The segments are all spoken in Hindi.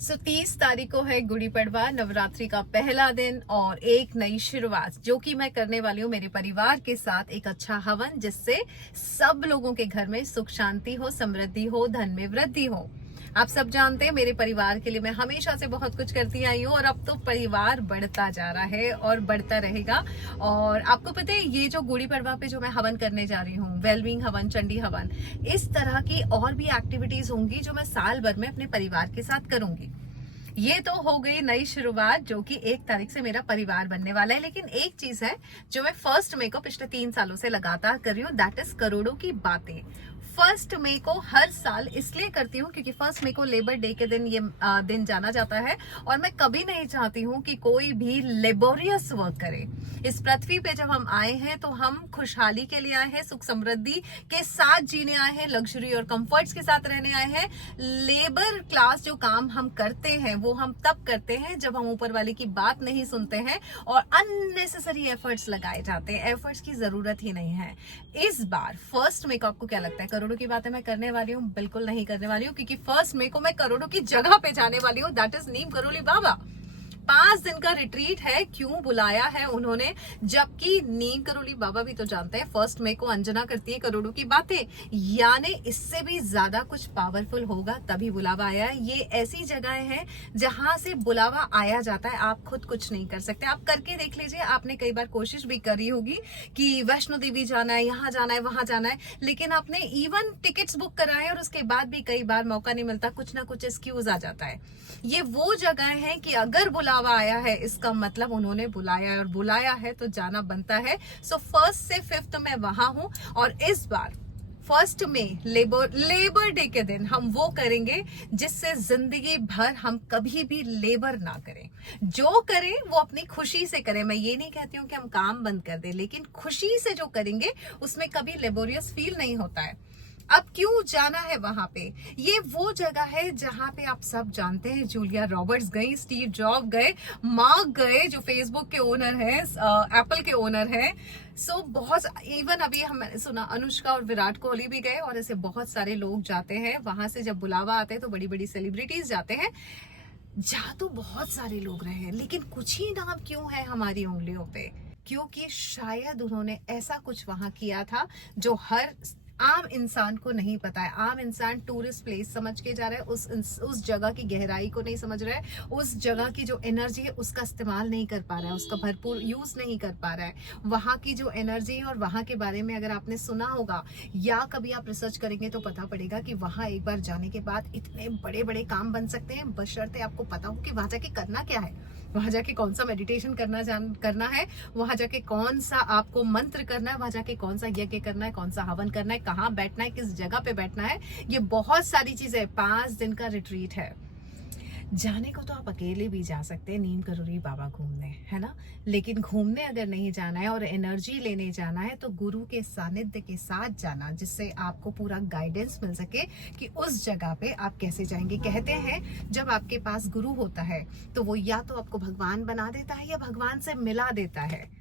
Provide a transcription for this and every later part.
30 तारीख को है गुड़ी पड़वा, नवरात्रि का पहला दिन और एक नई शुरुआत जो कि मैं करने वाली हूँ मेरे परिवार के साथ। एक अच्छा हवन जिससे सब लोगों के घर में सुख शांति हो, समृद्धि हो, धन में वृद्धि हो। आप सब जानते हैं मेरे परिवार के लिए मैं हमेशा से बहुत कुछ करती आई हूँ और अब तो परिवार बढ़ता जा रहा है और बढ़ता रहेगा। और आपको पता है ये जो गुड़ी पड़वा पे जो मैं हवन करने जा रही हूँ, वेलबींग हवन, चंडी हवन, इस तरह की और भी एक्टिविटीज होंगी जो मैं साल भर में अपने परिवार के साथ करूंगी। ये तो हो गई नई शुरुआत जो कि 1 तारीख से मेरा परिवार बनने वाला है। लेकिन एक चीज है जो मैं 1 मई को पिछले 3 सालों से लगातार कर रही हूँ, दैट इज करोड़ों की बातें। 1 मई को हर साल इसलिए करती हूँ क्योंकि 1 मई को लेबर डे के दिन ये दिन जाना जाता है और मैं कभी नहीं चाहती हूँ कि कोई भी लेबोरियस वर्क करे। इस पृथ्वी पे जब हम आए हैं तो हम खुशहाली के लिए आए हैं, सुख समृद्धि के साथ जीने आए हैं, लग्जरी और कंफर्ट्स के साथ रहने आए हैं। लेबर क्लास जो काम हम करते हैं वो हम तब करते हैं जब हम ऊपर वाले की बात नहीं सुनते हैं और अननेसेसरी एफर्ट्स लगाए जाते हैं। एफर्ट्स की जरूरत ही नहीं है। इस बार 1 मई को आपको क्या लगता है करोड़ों की बातें मैं करने वाली हूँ? बिल्कुल नहीं करने वाली हूँ क्योंकि 1 मई को मैं करोड़ों की जगह पे जाने वाली हूँ, दैट इज नीम करोली बाबा। 5 दिन का रिट्रीट है। क्यों बुलाया है उन्होंने, जबकि नीम करोली बाबा भी तो जानते हैं 1 मई को अंजना करती है करोड़ों की बातें, यानी इससे भी ज्यादा कुछ पावरफुल होगा तभी बुलावा आया है। ये ऐसी जगह है जहां से बुलावा आया जाता है, आप खुद कुछ नहीं कर सकते। आप करके देख लीजिए, आपने कई बार कोशिश भी करी होगी कि वैष्णो देवी जाना है, यहाँ जाना है, वहां जाना है, लेकिन आपने इवन टिकट्स बुक कराए और उसके बाद भी कई बार मौका नहीं मिलता, कुछ ना कुछ एक्सक्यूज आ जाता है। ये वो जगह है कि अगर बुलावा आया है इसका मतलब उन्होंने बुलाया है और बुलाया है तो जाना बनता है। सो 1 से 5 मैं वहां हूं और इस बार 1 मई लेबर डे के दिन हम वो करेंगे जिससे जिंदगी भर हम कभी भी लेबर ना करें। जो करें वो अपनी खुशी से करें। मैं ये नहीं कहती हूँ कि हम काम बंद कर दें, लेकिन खुशी से जो करेंगे उसमें कभी लेबोरियस फील नहीं होता है। अब क्यों जाना है वहां पे? ये वो जगह है जहां पे आप सब जानते हैं जूलिया रॉबर्ट्स गई, स्टीव जॉब गए, मार्क गए जो फेसबुक के ओनर हैं, एप्पल के ओनर हैं। सो बहुत इवन अभी हमने सुना अनुष्का और विराट कोहली भी गए और ऐसे बहुत सारे लोग जाते हैं वहां से। जब बुलावा आते हैं तो बड़ी बड़ी सेलिब्रिटीज जाते हैं। जा तो बहुत सारे लोग रहे हैं लेकिन कुछ ही नाम क्यों है हमारी उंगलियों पे? क्योंकि शायद उन्होंने ऐसा कुछ वहां किया था जो हर आम इंसान को नहीं पता है। आम इंसान टूरिस्ट प्लेस समझ के जा रहा है, उस जगह की गहराई को नहीं समझ रहा है, उस जगह की जो एनर्जी है उसका इस्तेमाल नहीं कर पा रहा है, उसका भरपूर यूज नहीं कर पा रहा है। वहां की जो एनर्जी है और वहां के बारे में अगर आपने सुना होगा या कभी आप रिसर्च करेंगे तो पता पड़ेगा कि वहां एक बार जाने के बाद इतने बड़े बड़े काम बन सकते हैं, बशर्ते आपको पता हो कि वहां जाके करना क्या है, वहां जाके कौन सा मेडिटेशन करना है, वहां जाके कौन सा आपको मंत्र करना है, वहां जाके कौन सा यज्ञ करना है, कौन सा हवन करना है, कहाँ बैठना है, किस जगह पे बैठना है। ये बहुत सारी चीजें। 5 दिन का रिट्रीट है। जाने को तो आप अकेले भी जा सकते हैं नीम करोली बाबा घूमने, है ना, लेकिन घूमने अगर नहीं जाना है और एनर्जी लेने जाना है तो गुरु के सानिध्य के साथ जाना, जिससे आपको पूरा गाइडेंस मिल सके कि उस जगह पे आप कैसे जाएंगे। कहते हैं जब आपके पास गुरु होता है तो वो या तो आपको भगवान बना देता है या भगवान से मिला देता है।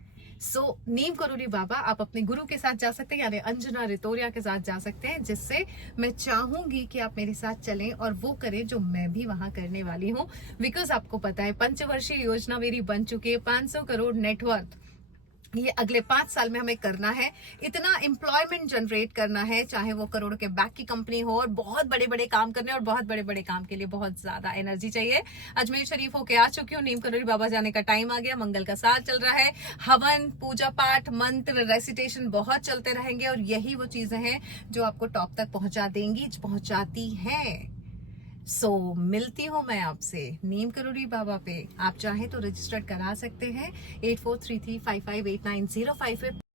नीम करोली बाबा आप अपने गुरु के साथ जा सकते हैं, यानी अंजना रितोरिया के साथ जा सकते हैं, जिससे मैं चाहूंगी कि आप मेरे साथ चलें और वो करें जो मैं भी वहां करने वाली हूँ। बिकॉज आपको पता है पंचवर्षीय योजना मेरी बन चुकी है, 500 करोड़ नेटवर्थ ये अगले 5 साल में हमें करना है। इतना एम्प्लॉयमेंट जनरेट करना है, चाहे वो करोड़ों के बैक की कंपनी हो, और बहुत बड़े बड़े काम करने, और बहुत बड़े बड़े काम के लिए बहुत ज्यादा एनर्जी चाहिए। अजमेर शरीफ होके आ चुकी हूँ, नीम करोली बाबा जाने का टाइम आ गया। मंगल का साथ चल रहा है, हवन, पूजा पाठ, मंत्र, रेसिटेशन बहुत चलते रहेंगे और यही वो चीजें हैं जो आपको टॉप तक पहुंचा देंगी, पहुंचाती हैं। मिलती हूँ मैं आपसे नीम करोली बाबा पे। आप चाहे तो रजिस्टर करा सकते हैं 8433558905 पे।